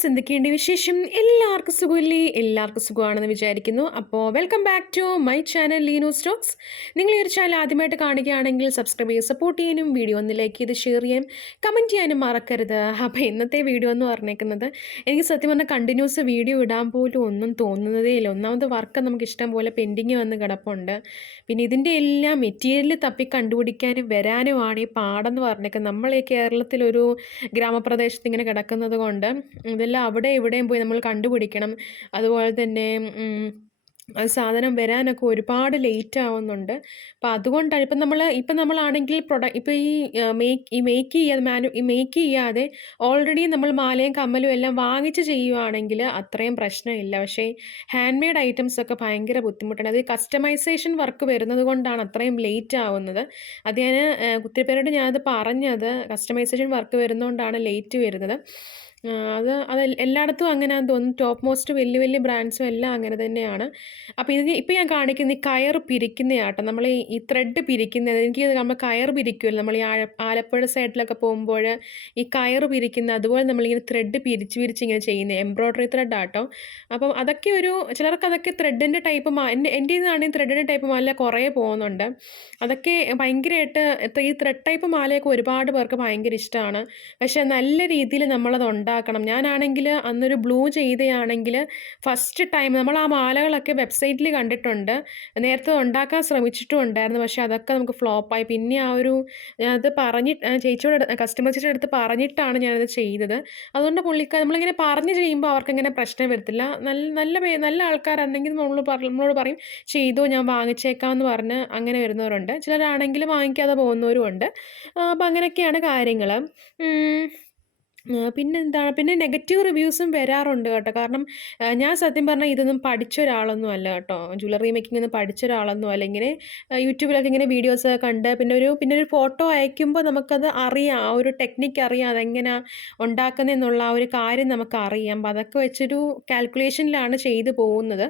Friends എന്തൊക്കെയുണ്ട് വിശേഷം? എല്ലാവർക്കും സുഖമില്ലേ? എല്ലാവർക്കും സുഖമാണെന്ന് വിചാരിക്കുന്നു. അപ്പോൾ welcome back to my channel Leeno stocks നിങ്ങൾ ഈ ഒരു ചാനൽ ആദ്യമായിട്ട് കാണുകയാണെങ്കിൽ സബ്സ്ക്രൈബ് ചെയ്ത് സപ്പോർട്ട് ചെയ്യാനും വീഡിയോ ഒന്ന് ലൈക്ക് ചെയ്ത് ഷെയർ ചെയ്യാനും കമന്റ് ചെയ്യാനും മറക്കരുത്. അപ്പോൾ ഇന്നത്തെ വീഡിയോ എന്ന് പറഞ്ഞേക്കുന്നത് എനിക്ക് സത്യം പറഞ്ഞാൽ കണ്ടിന്യൂസ് വീഡിയോ ഇടാൻ പോലും ഒന്നും തോന്നുന്നതേ ഇല്ല. ഒന്നാമത് വർക്ക് നമുക്ക് ഇഷ്ടം പോലെ പെൻഡിങ് വന്ന് കിടപ്പുണ്ട്. പിന്നെ ഇതിന്റെ എല്ലാ മെറ്റീരിയൽ തപ്പി കണ്ടുപിടിക്കാനും വരാനുമാണ് ഈ പാടെന്ന് പറഞ്ഞേക്കുന്നത്. നമ്മൾ ഈ കേരളത്തിലൊരു ഗ്രാമപ്രദേശത്ത് ഇങ്ങനെ കിടക്കുന്നത് കൊണ്ട് ഇതെല്ലാം അവിടെ ഇവിടെയും പോയി നമ്മൾ കണ്ടുപിടിക്കണം. അതുപോലെ തന്നെ സാധനം വരാനൊക്കെ ഒരുപാട് ലേറ്റ് ആവുന്നുണ്ട്. അപ്പോൾ അതുകൊണ്ടാണ് ഇപ്പം നമ്മൾ ഇപ്പം നമ്മളാണെങ്കിൽ പ്രൊഡക്റ്റ് ഇപ്പോൾ ഈ മേക്ക് ഈ മേക്ക് ചെയ്യാതെ മാനു ഈ മേക്ക് ചെയ്യാതെ ഓൾറെഡി നമ്മൾ മാലയും കമ്മലും എല്ലാം വാങ്ങിച്ച് ചെയ്യുവാണെങ്കിൽ അത്രയും പ്രശ്നമില്ല. പക്ഷേ ഹാൻഡ് മെയ്ഡ് ഐറ്റംസ് ഒക്കെ ഭയങ്കര ബുദ്ധിമുട്ടാണ്. അത് കസ്റ്റമൈസേഷൻ വർക്ക് വരുന്നത് കൊണ്ടാണ് അത്രയും ലേറ്റ് ആവുന്നത്. അത് ഞാൻ ഒത്തിരി പേരോട് ഞാനത് പറഞ്ഞത് കസ്റ്റമൈസേഷൻ വർക്ക് വരുന്നതുകൊണ്ടാണ് ലേറ്റ് വരുന്നത്. അത് അത് എല്ലായിടത്തും അങ്ങനെ തോന്നുന്നു. ടോപ്പ് മോസ്റ്റ് വലിയ വലിയ ബ്രാൻഡ്സും എല്ലാം അങ്ങനെ തന്നെയാണ്. അപ്പോൾ ഇതിന് ഇപ്പോൾ ഞാൻ കാണിക്കുന്ന ഈ കയർ പിരിക്കുന്നയാട്ടോ നമ്മൾ ഈ ത്രെഡ് പിരിക്കുന്നത്. എനിക്ക് നമ്മൾ കയർ പിരിക്കുമല്ലോ നമ്മൾ ഈ ആഴ ആലപ്പുഴ സൈഡിലൊക്കെ പോകുമ്പോൾ ഈ കയർ പിരിക്കുന്ന അതുപോലെ നമ്മളിങ്ങനെ ത്രെഡ് പിരിച്ച് പിരിച്ച് ഇങ്ങനെ ചെയ്യുന്നത് എംബ്രോയ്ഡറി ത്രെഡ് ആട്ടോ. അപ്പം അതൊക്കെ ഒരു ചിലർക്ക് അതൊക്കെ ത്രെഡിന്റെ ടൈപ്പ് എന്റെ എന്റെ നിന്നാണെങ്കിൽ ത്രെഡിന്റെ ടൈപ്പ് മാല കുറേ പോകുന്നുണ്ട്. അതൊക്കെ ഭയങ്കരമായിട്ട് ഈ ത്രെഡ് ടൈപ്പ് മാലയൊക്കെ ഒരുപാട് പേർക്ക് ഭയങ്കര ഇഷ്ടമാണ് പക്ഷേ നല്ല രീതിയിൽ നമ്മളത് ഉണ്ടാക്കണം. ഞാനാണെങ്കിൽ അന്നൊരു ബ്ലൂ ചെയ്തയാണെങ്കിൽ ഫസ്റ്റ് ടൈം നമ്മൾ ആ മാലകളൊക്കെ വെബ്സൈറ്റിൽ കണ്ടിട്ടുണ്ട്. നേരത്തെ ഉണ്ടാക്കാൻ ശ്രമിച്ചിട്ടും ഉണ്ടായിരുന്നു പക്ഷേ അതൊക്കെ നമുക്ക് ഫ്ലോപ്പായി പിന്നെ ആ ഒരു അത് പറഞ്ഞിട്ട് ചേച്ചിയോട് കസ്റ്റമർ ചേച്ചിയുടെ അടുത്ത് പറഞ്ഞിട്ടാണ് ഞാനത് ചെയ്തത്. അതുകൊണ്ട് പുള്ളിക്കാർ നമ്മളിങ്ങനെ പറഞ്ഞ് ചെയ്യുമ്പോൾ അവർക്കിങ്ങനെ പ്രശ്നം വരത്തില്ല. നല്ല നല്ല നല്ല ആൾക്കാരുണ്ടെങ്കിൽ നമ്മൾ നമ്മളോട് പറയും ചെയ്തോ ഞാൻ വാങ്ങിച്ചേക്കാം എന്ന് പറഞ്ഞ് അങ്ങനെ വരുന്നവരുണ്ട്. ചിലരാണെങ്കിൽ വാങ്ങിക്കാതെ പോകുന്നവരും ഉണ്ട് അപ്പം അങ്ങനെയൊക്കെയാണ് കാര്യങ്ങൾ പിന്നെന്താണ്? പിന്നെ നെഗറ്റീവ് റിവ്യൂസും വരാറുണ്ട് കേട്ടോ. കാരണം ഞാൻ സത്യം പറഞ്ഞാൽ ഇതൊന്നും പഠിച്ച ഒരാളൊന്നും അല്ല കേട്ടോ. ജ്വല്ലറി മേക്കിംഗ് ഒന്നും പഠിച്ച ഒരാളൊന്നും അല്ല. ഇങ്ങനെ യൂട്യൂബിലൊക്കെ ഇങ്ങനെ വീഡിയോസ് കണ്ട് പിന്നെ ഒരു പിന്നെ ഒരു ഫോട്ടോ അയക്കുമ്പോൾ നമുക്കത് അറിയാം. ആ ഒരു ടെക്നിക്ക് അറിയാം. അതെങ്ങനെ ഉണ്ടാക്കുന്നതെന്നുള്ള ആ ഒരു കാര്യം നമുക്ക് അറിയാം. അപ്പം അതൊക്കെ വെച്ചൊരു കാൽക്കുലേഷനിലാണ് ചെയ്തു പോകുന്നത്.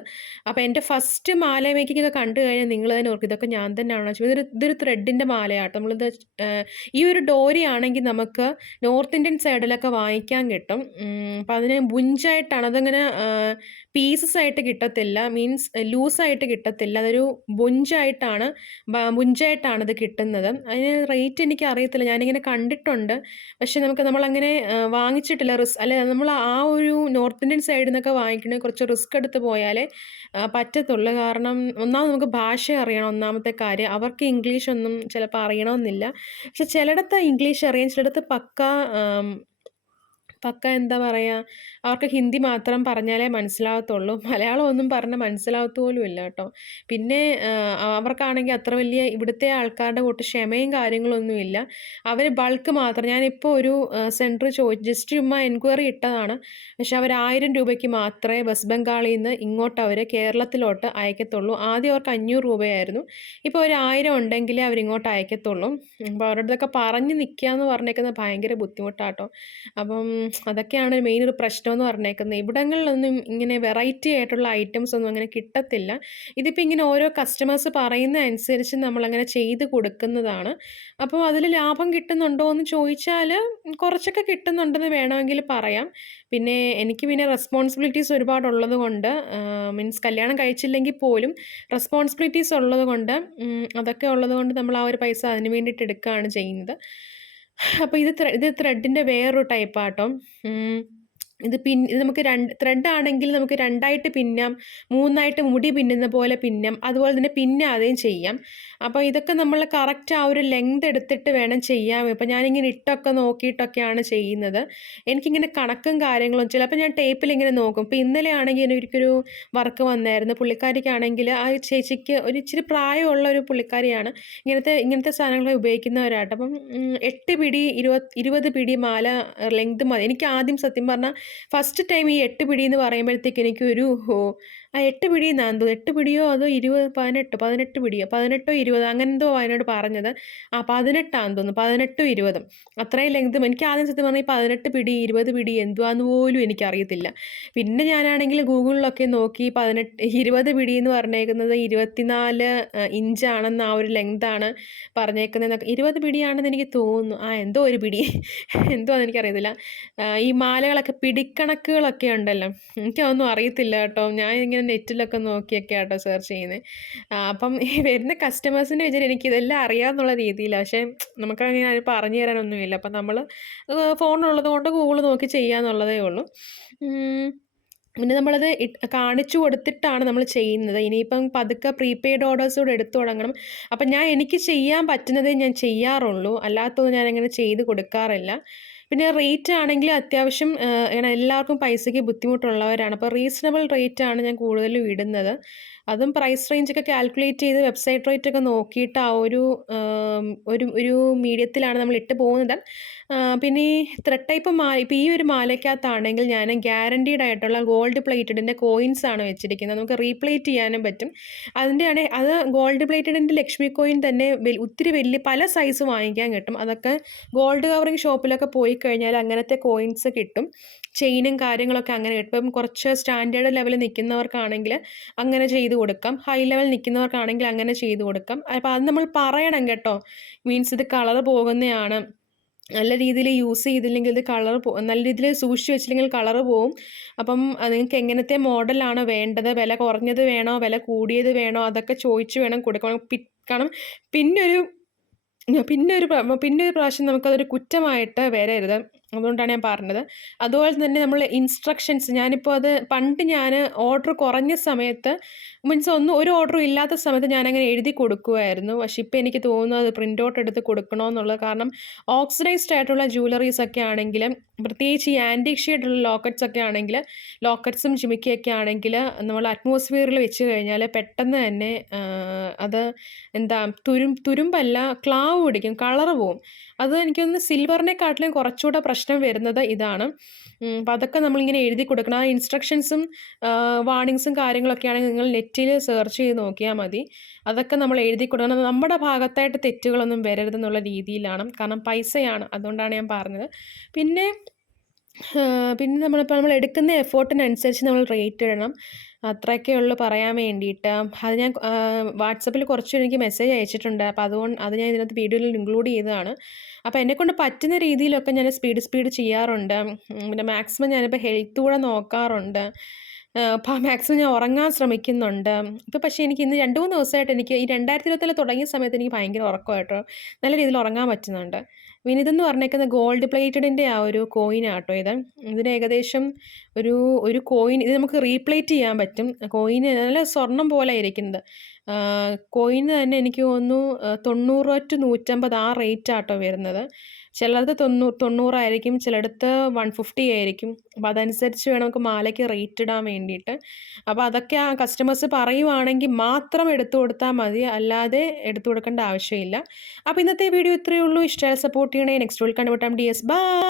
അപ്പോൾ എന്റെ ഫസ്റ്റ് മാല മേക്കിംഗ് ഒക്കെ കണ്ടു കഴിഞ്ഞാൽ നിങ്ങൾ തന്നെ ഓർക്കും. ഇതൊക്കെ ഞാൻ തന്നെയാണോ ഇതൊരു ഇതൊരു ത്രെഡിന്റെ മാലയാട്ടോ. നമ്മളിത് ഈ ഒരു ഡോരി ആണെങ്കിൽ നമുക്ക് നോർത്ത് ഇന്ത്യൻ സൈഡിലൊക്കെ വാങ്ങിക്കാൻ കിട്ടും. അപ്പം അതിന് ബുഞ്ചായിട്ടാണ് അതങ്ങനെ പീസസ് ആയിട്ട് കിട്ടത്തില്ല. മീൻസ് ലൂസായിട്ട് കിട്ടത്തില്ല. അതൊരു ബുഞ്ചായിട്ടാണ് ബുഞ്ചായിട്ടാണ് ഇത് കിട്ടുന്നത്. അതിന് റേറ്റ് എനിക്ക് അറിയത്തില്ല. ഞാനിങ്ങനെ കണ്ടിട്ടുണ്ട്. പക്ഷെ നമുക്ക് നമ്മളങ്ങനെ വാങ്ങിച്ചിട്ടില്ല. റിസ് അല്ലെ നമ്മൾ ആ ഒരു നോർത്ത് ഇന്ത്യൻ സൈഡിൽ നിന്നൊക്കെ വാങ്ങിക്കണ കുറച്ച് റിസ്ക് എടുത്ത് പോയാലേ പറ്റത്തുള്ളൂ. കാരണം ഒന്നാമത് നമുക്ക് ഭാഷ അറിയണം ഒന്നാമത്തെ കാര്യം. അവർക്ക് ഇംഗ്ലീഷ് ഒന്നും ചിലപ്പോൾ അറിയണമെന്നില്ല. പക്ഷെ ചിലയിടത്ത് ഇംഗ്ലീഷ് അറിയാം ചിലയിടത്ത് പക്ക പക്ക എന്താ പറയുക അവർക്ക് ഹിന്ദി മാത്രം പറഞ്ഞാലേ മനസ്സിലാകത്തുള്ളൂ മലയാളം ഒന്നും പറഞ്ഞാൽ മനസ്സിലാവത്ത് പോലും ഇല്ല കേട്ടോ. പിന്നെ അവർക്കാണെങ്കിൽ അത്ര വലിയ ഇവിടുത്തെ ആൾക്കാരുടെ കൂട്ട് ക്ഷമയും കാര്യങ്ങളൊന്നും ഇല്ല. അവർ ബൾക്ക് മാത്രം ഞാനിപ്പോൾ ഒരു സെന്റർ ചോദിച്ചു ജസ്റ്റ് ചുമ്മാ എൻക്വയറി ഇട്ടതാണ്. പക്ഷെ അവർ ആയിരം രൂപയ്ക്ക് മാത്രമേ വെസ്റ്റ് ബംഗാളിൽ നിന്ന് ഇങ്ങോട്ട് അവർ കേരളത്തിലോട്ട് അയക്കത്തുള്ളൂ. ആദ്യം അവർക്ക് അഞ്ഞൂറ് രൂപയായിരുന്നു. ഇപ്പോൾ ഒരു ആയിരം ഉണ്ടെങ്കിലേ അവരിങ്ങോട്ട് അയക്കത്തുള്ളൂ. അപ്പോൾ അവരുടെ അടുത്തൊക്കെ പറഞ്ഞ് നിൽക്കുക എന്ന് പറഞ്ഞേക്കുന്നത് ഭയങ്കര ബുദ്ധിമുട്ടാട്ടോ. അപ്പം അതൊക്കെയാണ് മെയിൻ ഒരു പ്രശ്നം എന്ന് പറഞ്ഞേക്കുന്നത്. ഇവിടങ്ങളിലൊന്നും ഇങ്ങനെ വെറൈറ്റി ആയിട്ടുള്ള ഐറ്റംസ് ഒന്നും അങ്ങനെ കിട്ടത്തില്ല. ഇതിപ്പോൾ ഇങ്ങനെ ഓരോ കസ്റ്റമേഴ്സ് പറയുന്ന അനുസരിച്ച് നമ്മളങ്ങനെ ചെയ്ത് കൊടുക്കുന്നതാണ്. അപ്പോൾ അതിൽ ലാഭം കിട്ടുന്നുണ്ടോ എന്ന് ചോദിച്ചാൽ കുറച്ചൊക്കെ കിട്ടുന്നുണ്ടെന്ന് വേണമെങ്കിൽ പറയാം. പിന്നെ എനിക്ക് പിന്നെ റെസ്പോൺസിബിലിറ്റീസ് ഒരുപാടുള്ളത് കൊണ്ട് മീൻസ് കല്യാണം കഴിച്ചില്ലെങ്കിൽ പോലും റെസ്പോൺസിബിലിറ്റീസ് ഉള്ളത് കൊണ്ട് അതൊക്കെ ഉള്ളത് കൊണ്ട് നമ്മൾ ആ ഒരു പൈസ അതിന് വേണ്ടിയിട്ട് എടുക്കുകയാണ് ചെയ്യുന്നത്. അപ്പോൾ ഇത് ഇത് ത്രെഡിന്റെ വേറൊരു ടൈപ്പാട്ടോ ഇത് പിൻ ഇത് നമുക്ക് രണ്ട് ത്രെഡ് ആണെങ്കിൽ നമുക്ക് രണ്ടായിട്ട് പിന്നാം മൂന്നായിട്ട് മുടി പിന്നുന്ന പോലെ പിന്നാം അതുപോലെ തന്നെ പിന്നാതെയും ചെയ്യാം. അപ്പോൾ ഇതൊക്കെ നമ്മൾ കറക്റ്റ് ആ ഒരു ലെങ്ത് എടുത്തിട്ട് വേണം ചെയ്യാൻ. ഇപ്പം ഞാനിങ്ങനെ ഇട്ടൊക്കെ നോക്കിയിട്ടൊക്കെയാണ് ചെയ്യുന്നത്. എനിക്കിങ്ങനെ കണക്കും കാര്യങ്ങളും ചിലപ്പോൾ ഞാൻ ടേപ്പിൽ ഇങ്ങനെ നോക്കും. ഇപ്പോൾ ഇന്നലെ ആണെങ്കിൽ എനിക്കൊരു വർക്ക് വന്നായിരുന്നു. പുള്ളിക്കാരിക്കാണെങ്കിൽ ആ ചേച്ചിക്ക് ഒരു ഇച്ചിരി പ്രായമുള്ള ഒരു പുള്ളിക്കാരിയാണ്. ഇങ്ങനത്തെ ഇങ്ങനത്തെ സാധനങ്ങൾ ഉപയോഗിക്കുന്നവരായിട്ട് അപ്പം എട്ട് പിടി ഇരുപത് ഇരുപത് പിടി മാല ലെങ്ത് മതി. എനിക്ക് ആദ്യം സത്യം പറഞ്ഞാൽ ഫസ്റ്റ് ടൈം ഈ എട്ട് പിടി എന്ന് പറയുമ്പോഴത്തേക്ക് എനിക്കൊരു ആ എട്ട് പിടി തോന്നുന്നു എട്ട് പിടിയോ അതോ ഇരുപത് പതിനെട്ട് പതിനെട്ട് പിടിയോ പതിനെട്ടോ ഇരുപതോ അങ്ങനെ എന്തോ അതിനോട് പറഞ്ഞത്. ആ പതിനെട്ടാന്ന് തോന്നുന്നു പതിനെട്ടും ഇരുപതും. അത്രയും ലെങ്തും എനിക്ക് ആദ്യം സത്യം പറഞ്ഞാൽ പതിനെട്ട് പിടി ഇരുപത് പിടി എന്തുവാന്ന് പോലും എനിക്കറിയത്തില്ല. പിന്നെ ഞാനാണെങ്കിൽ ഗൂഗിളിലൊക്കെ നോക്കി പതിനെട്ട് ഇരുപത് പിടി എന്ന് പറഞ്ഞേക്കുന്നത് ഇരുപത്തിനാല് ഇഞ്ചാണെന്ന് ആ ഒരു ലെങ്താണ് പറഞ്ഞേക്കുന്നത് ഇരുപത് പിടിയാണെന്ന് എനിക്ക് തോന്നുന്നു. ആ എന്തോ ഒരു പിടി. എന്തോ എനിക്കറിയത്തില്ല. ഈ മാലകളൊക്കെ പിടിക്കണക്കുകളൊക്കെ ഉണ്ടല്ലോ. എനിക്കതൊന്നും അറിയത്തില്ല കേട്ടോ. ഞാൻ ഇങ്ങനെ നെറ്റിലൊക്കെ നോക്കിയൊക്കെ ആട്ടോ സെർച്ച് ചെയ്യുന്നത് അപ്പം ഈ വരുന്ന കസ്റ്റമേഴ്സിന്റെ വിചാരം എനിക്ക് ഇതെല്ലാം അറിയാമെന്നുള്ള രീതിയിലാണ് പക്ഷേ നമുക്കങ്ങനെ അത് പറഞ്ഞു തരാനൊന്നുമില്ല. അപ്പം നമ്മൾ ഫോണുള്ളത് കൊണ്ട് ഗൂഗിൾ നോക്കി ചെയ്യാന്നുള്ളതേ ഉള്ളൂ. പിന്നെ നമ്മളത് കാണിച്ചു കൊടുത്തിട്ടാണ് നമ്മൾ ചെയ്യുന്നത്. ഇനിയിപ്പം പതുക്കെ പ്രീപെയ്ഡ് ഓർഡേഴ്സ് കൂടെ എടുത്തു തുടങ്ങണം. അപ്പം ഞാൻ എനിക്ക് ചെയ്യാൻ പറ്റുന്നതേ ഞാൻ ചെയ്യാറുള്ളൂ. അല്ലാത്തത് ഞാൻ അങ്ങനെ ചെയ്ത് കൊടുക്കാറില്ല. പിന്നെ റേറ്റ് ആണെങ്കിൽ അത്യാവശ്യം എല്ലാവർക്കും പൈസയ്ക്ക് ബുദ്ധിമുട്ടുള്ളവരാണ്. അപ്പോൾ റീസണബിൾ റേറ്റ് ആണ് ഞാൻ കൂടുതലും ഇടുന്നത്. അതും പ്രൈസ് റേഞ്ചൊക്കെ കാൽക്കുലേറ്റ് ചെയ്ത് വെബ്സൈറ്റ് റേറ്റ് ഒക്കെ നോക്കിയിട്ട് ആ ഒരു ഒരു ഒരു മീഡിയത്തിലാണ് നമ്മൾ ഇട്ട് പോകുന്നത്. പിന്നെ ഈ ത്രെഡ് ടൈപ്പ് മാല ഇപ്പോൾ ഈ ഒരു മാലയ്ക്കകത്താണെങ്കിൽ ഞാൻ ഗ്യാരണ്ടീഡ് ആയിട്ടുള്ള ഗോൾഡ് പ്ലേറ്റഡിന്റെ കോയിൻസ് ആണ് വെച്ചിരിക്കുന്നത്. നമുക്ക് റീപ്ലേറ്റ് ചെയ്യാനും പറ്റും. അതിന്റെ ആണെ അത് ഗോൾഡ് പ്ലേറ്റഡിന്റെ ലക്ഷ്മി കോയിൻ തന്നെ ഒത്തിരി വലിയ പല സൈസ് വാങ്ങിക്കാൻ കിട്ടും. അതൊക്കെ ഗോൾഡ് കവറിങ് ഷോപ്പിലൊക്കെ പോയി കഴിഞ്ഞാൽ അങ്ങനത്തെ കോയിൻസ് കിട്ടും. ചെയിനും കാര്യങ്ങളൊക്കെ അങ്ങനെ കിട്ടും. ഇപ്പം കുറച്ച് സ്റ്റാൻഡേർഡ് ലെവലിൽ നിൽക്കുന്നവർക്കാണെങ്കിൽ അങ്ങനെ ചെയ്ത് കൊടുക്കാം. ഹൈ ലെവൽ നിൽക്കുന്നവർക്കാണെങ്കിൽ അങ്ങനെ ചെയ്ത് കൊടുക്കാം. അപ്പോൾ അത് നമ്മൾ പറയണം കേട്ടോ. മീൻസ് ഇത് കളർ പോകുന്നതാണ്. നല്ല രീതിയിൽ യൂസ് ചെയ്തില്ലെങ്കിൽ ഇത് കളർ നല്ല രീതിയിൽ സൂക്ഷിച്ച് വെച്ചില്ലെങ്കിൽ കളർ പോവും. അപ്പം നിങ്ങൾക്ക് എങ്ങനത്തെ മോഡലാണ് വേണ്ടത്? വില കുറഞ്ഞത് വേണോ? വില കൂടിയത് വേണോ? അതൊക്കെ ചോദിച്ച് വേണം കൊടുക്കണം. പി കാരണം പിന്നെ ഒരു പിന്നെ ഒരു പിന്നെ ഒരു പ്രാവശ്യം നമുക്കതൊരു കുറ്റമായിട്ട് വരരുത്. അതുകൊണ്ടാണ് ഞാൻ പറഞ്ഞത്. അതുപോലെ തന്നെ നമ്മൾ ഇൻസ്ട്രക്ഷൻസ് ഞാനിപ്പോൾ അത് പണ്ട് ഞാൻ ഓർഡർ കുറഞ്ഞ സമയത്ത് മീൻസ് ഒന്നും ഒരു ഓർഡറും ഇല്ലാത്ത സമയത്ത് ഞാനങ്ങനെ എഴുതി കൊടുക്കുമായിരുന്നു പക്ഷേ ഇപ്പോൾ എനിക്ക് തോന്നുന്നത് പ്രിന്റ് ഔട്ട് എടുത്ത് കൊടുക്കണമെന്നുള്ളത് കാരണം ഓക്സിഡൈസ്ഡ് ആയിട്ടുള്ള ജ്വല്ലറീസ് ഒക്കെ ആണെങ്കിലും പ്രത്യേകിച്ച് ഈ ആന്റിക് ലോക്കറ്റ്സ് ഒക്കെ ആണെങ്കിൽ ലോക്കറ്റ്സും ചുമക്കിയൊക്കെ ആണെങ്കിൽ നമ്മൾ അറ്റ്മോസ്ഫിയറിൽ വെച്ച് കഴിഞ്ഞാൽ പെട്ടെന്ന് തന്നെ അത് എന്താ തുരും തുരുമ്പല്ല ക്ലാവ് പിടിക്കും കളറ് പോവും. അത് എനിക്കൊന്ന് സിൽവറിനെക്കാട്ടിലും കുറച്ചുകൂടെ പ്രശ്നം വരുന്നത് ഇതാണ്. അപ്പോൾ അതൊക്കെ നമ്മളിങ്ങനെ എഴുതി കൊടുക്കണം. ആ ഇൻസ്ട്രക്ഷൻസും വാർണിങ്സും കാര്യങ്ങളൊക്കെ ആണെങ്കിൽ നിങ്ങൾ നെറ്റിൽ സെർച്ച് ചെയ്ത് നോക്കിയാൽ മതി. അതൊക്കെ നമ്മൾ എഴുതി കൊടുക്കണം. നമ്മുടെ ഭാഗത്തായിട്ട് തെറ്റുകളൊന്നും വരരുതെന്നുള്ള രീതിയിലാണ്. കാരണം പൈസയാണ്. അതുകൊണ്ടാണ് ഞാൻ പറഞ്ഞത്. പിന്നെ പിന്നെ നമ്മളിപ്പോൾ നമ്മൾ എടുക്കുന്ന എഫേർട്ടിനനുസരിച്ച് നമ്മൾ റേറ്റ് ഇടണം. അത്രയൊക്കെ ഉള്ളൂ പറയാൻ വേണ്ടിയിട്ട്. അത് ഞാൻ വാട്സപ്പിൽ കുറച്ച് എനിക്ക് മെസ്സേജ് അയച്ചിട്ടുണ്ട്. അപ്പോൾ അതുകൊണ്ട് അത് ഞാൻ ഇതിനകത്ത് വീഡിയോയിൽ ഇൻക്ലൂഡ് ചെയ്തതാണ്. അപ്പോൾ എന്നെക്കൊണ്ട് പറ്റുന്ന രീതിയിലൊക്കെ ഞാൻ സ്പീഡ് സ്പീഡ് ചെയ്യാറുണ്ട്. പിന്നെ മാക്സിമം ഞാനിപ്പോൾ ഹെൽത്ത് കൂടെ നോക്കാറുണ്ട്. അപ്പോൾ മാക്സിമം ഞാൻ ഉറങ്ങാൻ ശ്രമിക്കുന്നുണ്ട്. ഇപ്പോൾ പക്ഷേ എനിക്ക് ഇന്ന് രണ്ട് മൂന്ന് ദിവസമായിട്ട് എനിക്ക് ഈ രണ്ടായിരത്തി ഇരുപത്തിലെ തുടങ്ങിയ സമയത്ത് എനിക്ക് ഭയങ്കര ഉറക്കമായിട്ടോ. നല്ല രീതിയിൽ ഉറങ്ങാൻ പറ്റുന്നുണ്ട്. പിന്നെ ഇതെന്ന് പറഞ്ഞേക്കുന്നത് ഗോൾഡ് പ്ലേറ്റഡിന്റെ ആ ഒരു കോയിൻ കോയിനാട്ടോ ഇത്. ഇതിന് ഏകദേശം ഒരു ഒരു കോയിൻ ഇത് നമുക്ക് റീപ്ലേറ്റ് ചെയ്യാൻ പറ്റും. കോയിൻ നല്ല സ്വർണം പോലെ ഇരിക്കുന്നത് കോയിന് തന്നെ എനിക്ക് തോന്നുന്നു തൊണ്ണൂറ് ടു നൂറ്റമ്പത് ആ റേറ്റ് ആട്ടോ വരുന്നത്. ചിലത് തൊണ്ണൂ തൊണ്ണൂറായിരിക്കും ചിലടത്ത് വൺ ഫിഫ്റ്റി ആയിരിക്കും. അപ്പോൾ അതനുസരിച്ച് വേണം നമുക്ക് മാലയ്ക്ക് റേറ്റ് ഇടാൻ വേണ്ടിയിട്ട്. അപ്പോൾ അതൊക്കെ ആ കസ്റ്റമേഴ്സ് പറയുവാണെങ്കിൽ മാത്രം എടുത്തു കൊടുത്താൽ മതി. അല്ലാതെ എടുത്തു കൊടുക്കേണ്ട ആവശ്യമില്ല. അപ്പോൾ ഇന്നത്തെ വീഡിയോ ഇത്രയേ ഉള്ളൂ. ഇഷ്ടമായ സപ്പോർട്ട് ചെയ്യണേ. നെക്സ്റ്റ് വിൽ കണ്ടുപിട്ടാം ഡി എസ്. ബൈ.